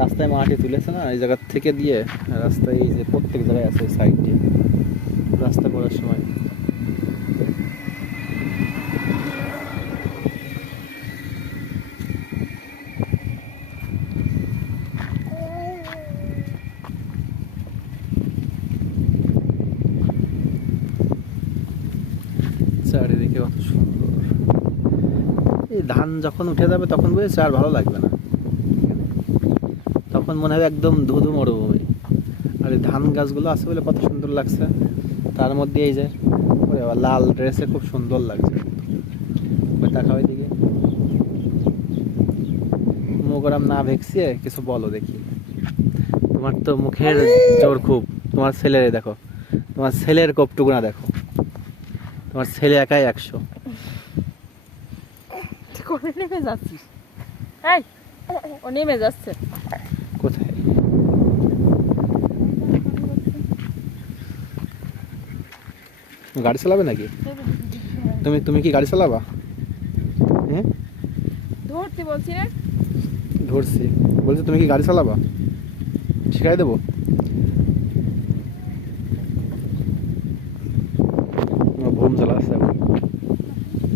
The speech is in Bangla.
রাস্তায় মাটি তুলেছে না, এই জায়গা থেকে দিয়ে রাস্তায়, এই যে প্রত্যেক জায়গায় আছে সাইড দিয়ে রাস্তা করার সময়। চারিদিকে কত সুন্দর। এই ধান যখন উঠে যাবে তখন বুঝেছে আর ভালো লাগবে না, তখন মনে হবে একদম ধুধু মরুভূমি। আর এই ধান গাছগুলো আছে বলে কত সুন্দর লাগছে। তার মধ্যে এই যে ওরে বাবা, লাল ড্রেসে খুব সুন্দর লাগছে। ওই তাকাও এদিকে, মুখরাম না ভেকসিয়ে কিছু বলো দেখি। তোমার তো মুখের জোর খুব। তোমার ছেলের দেখো, তোমার ছেলের কপটুকুনা দেখো, তোমার ছেলে একাই 100। কোনে নেমে যাচ্ছিস? এই, ও নেমে যাচ্ছে কোথায়? গাড়ি চালাবে নাকি? তুমি কি গাড়ি চালাবা? হ্যাঁ ধরতে বলছি না, ধরছি। বলছি তুমি কি গাড়ি চালাবা? শিখাই দেবো। ভুম চালাচ্ছে এখন।